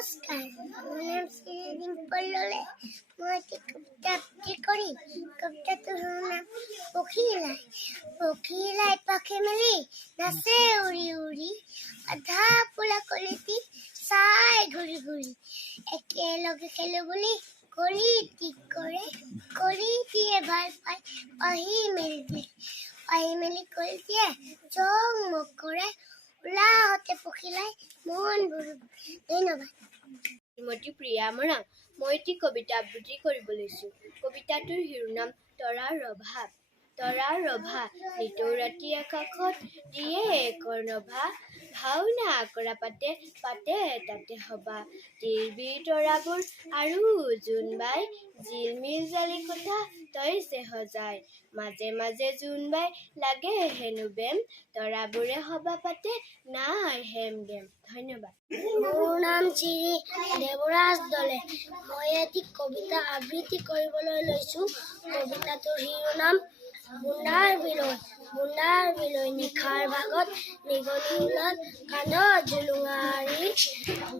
নমস্কাৰ, মোৰ নাম শ্ৰী ডিম্পল ললে। মই এটি কবিতা আবৃত্তি কৰিম। কবিতাটোৰ নাম পখিলাই। পখিলাই পাখি মেলি নাচে উৰি উৰি, আধা পোলা কলিটি চাই ঘূৰি ঘূৰি। একেলগে খেলো বুলি কৰি ঠিক কৰে, কৰি দিয়ে ভাল পাই পাহি মেলি দিয়ে। পাহি মেলি কৰি দিয়ে চং মক কৰে, ওলাহতে পখিলাই মনবোৰ। ধন্যবাদ। শ্ৰীমতী প্ৰিয়া মৰাণ। মই এটি কবিতা আবৃত্তি কৰিব লৈছোঁ। কবিতাটোৰ শিৰোনাম তৰাৰ ৰভা। তৰাৰ ৰভা নিতৌ ৰাতি আকাশত দিয়ে একৰ নভা, ভাওনা আঁকৰা পাতে পাতে তাতে সভা। তিৰবিৰ তৰাবোৰ আৰু জোনবাই, জিলমিল জালি কথা তইছে সজাই। মাজে মাজে জোনবাই লাগে হেনো বেম, তৰাবোৰে সভা পাতে নাই হেম গেম। ধন্যবাদ। মোৰ নাম শ্ৰী দেৱৰাজ দলে। মই এটি কবিতা আবৃত্তি কৰিবলৈ লৈছোঁ। কবিতাটোৰ শিৰোনাম বুন্দাৰ বিলৈ। বুন্দাৰ বিলৈ নিশাৰ ভাগত নিগনি ওলাল কান্ধত জুলুঙা আৰি,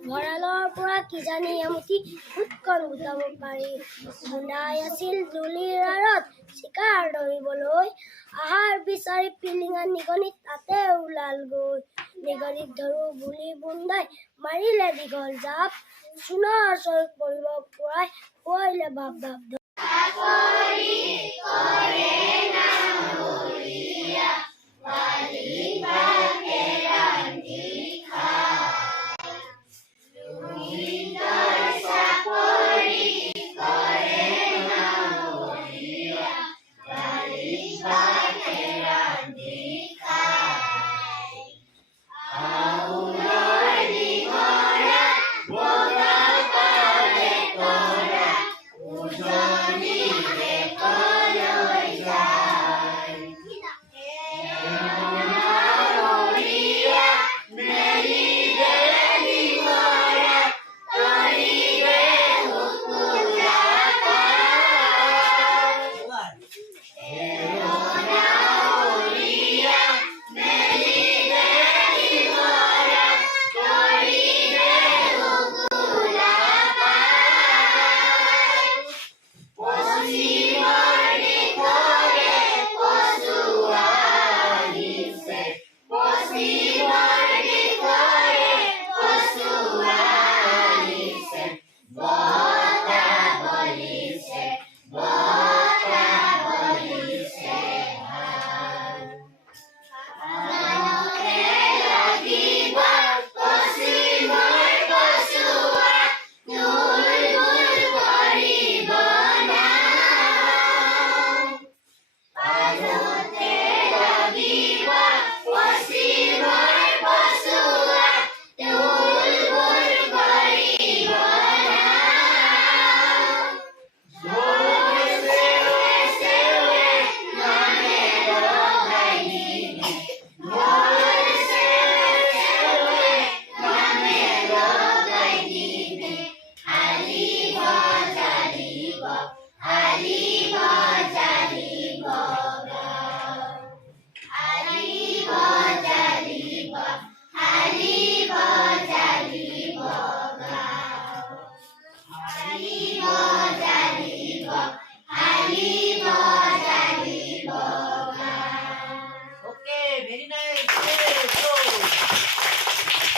ভঁৰালৰ পৰা কিজানি এমুঠি ফুটকণ গোটাব পাৰি। বুন্দাই আছিল দুলিৰ আঁৰত চিকাৰ ধৰিবলৈ, আহাৰ বিচাৰি পিলিঙা নিগনি তাতে ওলাল গৈ। নিগনিক ধৰো বুলি বুন্দাই মাৰিলে দীঘল জাপ, সোণৰ চৰুত পৰিব পৰাই খুৱাইলে বাপ বাপ।